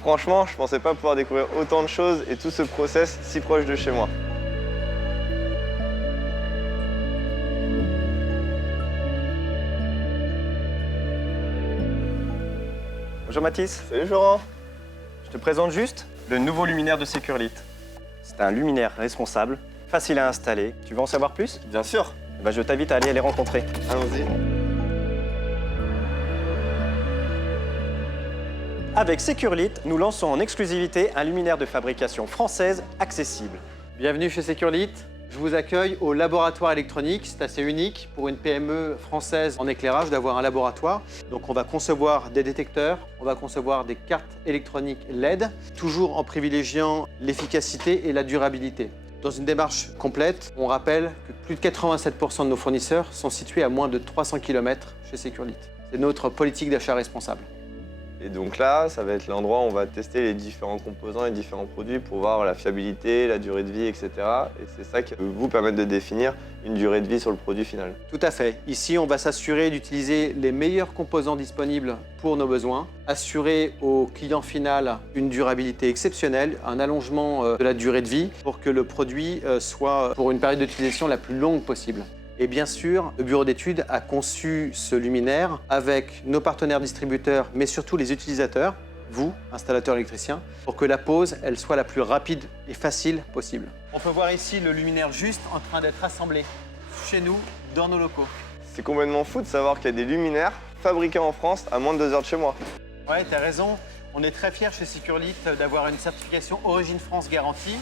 Franchement, je pensais pas pouvoir découvrir autant de choses et tout ce process si proche de chez moi. Bonjour Mathis, Salut Florent. je te présente juste le nouveau luminaire de Securlite. C'est un luminaire responsable, facile à installer. Tu veux en savoir plus? Bien sûr. Je t'invite à aller les rencontrer. Allons-y. Avec Securlite, nous lançons en exclusivité un luminaire de fabrication française accessible. Bienvenue chez Securlite. Je vous accueille au laboratoire électronique. C'est assez unique pour une PME française en éclairage d'avoir un laboratoire. Donc on va concevoir des détecteurs, on va concevoir des cartes électroniques LED, toujours en privilégiant l'efficacité et la durabilité. Dans une démarche complète, on rappelle que plus de 87% de nos fournisseurs sont situés à moins de 300 km chez Securlite. C'est notre politique d'achat responsable. Et donc là, ça va être l'endroit où on va tester les différents composants et différents produits pour voir la fiabilité, la durée de vie, etc. Et c'est ça qui va vous permettre de définir une durée de vie sur le produit final. Tout à fait. Ici, on va s'assurer d'utiliser les meilleurs composants disponibles pour nos besoins, assurer au client final une durabilité exceptionnelle, un allongement de la durée de vie pour que le produit soit pour une période d'utilisation la plus longue possible. Et bien sûr, le bureau d'études a conçu ce luminaire avec nos partenaires distributeurs, mais surtout les utilisateurs, vous, installateurs électriciens, pour que la pose, elle soit la plus rapide et facile possible. On peut voir ici le luminaire juste en train d'être assemblé chez nous, dans nos locaux. C'est complètement fou de savoir qu'il y a des luminaires fabriqués en France à moins de 2 heures de chez moi. Ouais, t'as raison. On est très fiers chez Securlite d'avoir une certification Origine France garantie.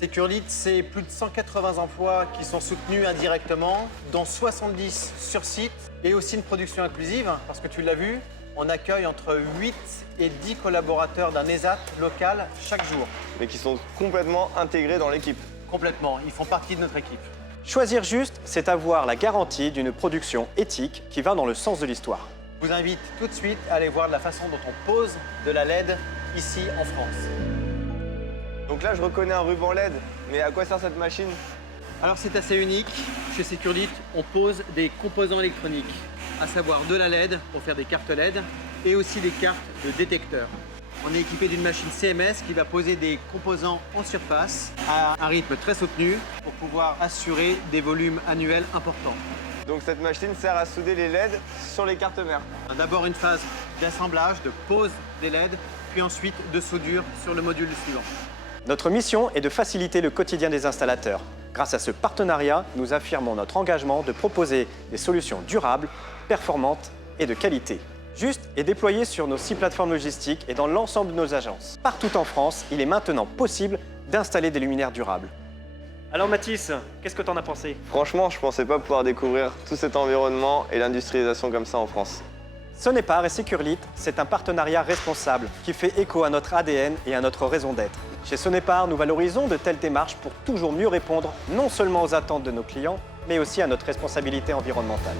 Securlite, c'est plus de 180 emplois qui sont soutenus indirectement, dont 70 sur site et aussi une production inclusive, parce que tu l'as vu, on accueille entre 8 et 10 collaborateurs d'un ESAT local chaque jour. Mais qui sont complètement intégrés dans l'équipe. Complètement, ils font partie de notre équipe. Choisir juste, c'est avoir la garantie d'une production éthique qui va dans le sens de l'histoire. Je vous invite tout de suite à aller voir la façon dont on pose de la LED ici en France. Donc là, je reconnais un ruban LED, mais à quoi sert cette machine? Alors c'est assez unique. Chez Securlite, on pose des composants électroniques, à savoir de la LED pour faire des cartes LED et aussi des cartes de détecteurs. On est équipé d'une machine CMS qui va poser des composants en surface à un rythme très soutenu pour pouvoir assurer des volumes annuels importants. Donc cette machine sert à souder les LED sur les cartes mères. D'abord une phase d'assemblage, de pose des LED, puis ensuite de soudure sur le module suivant. Notre mission est de faciliter le quotidien des installateurs. Grâce à ce partenariat, nous affirmons notre engagement de proposer des solutions durables, performantes et de qualité. Juste et déployées sur nos 6 plateformes logistiques et dans l'ensemble de nos agences. Partout en France, il est maintenant possible d'installer des luminaires durables. Alors Mathis, qu'est-ce que t'en as pensé? Franchement, je pensais pas pouvoir découvrir tout cet environnement et l'industrialisation comme ça en France. Sonepar et Securlite, c'est un partenariat responsable qui fait écho à notre ADN et à notre raison d'être. Chez Sonepar, nous valorisons de telles démarches pour toujours mieux répondre non seulement aux attentes de nos clients, mais aussi à notre responsabilité environnementale.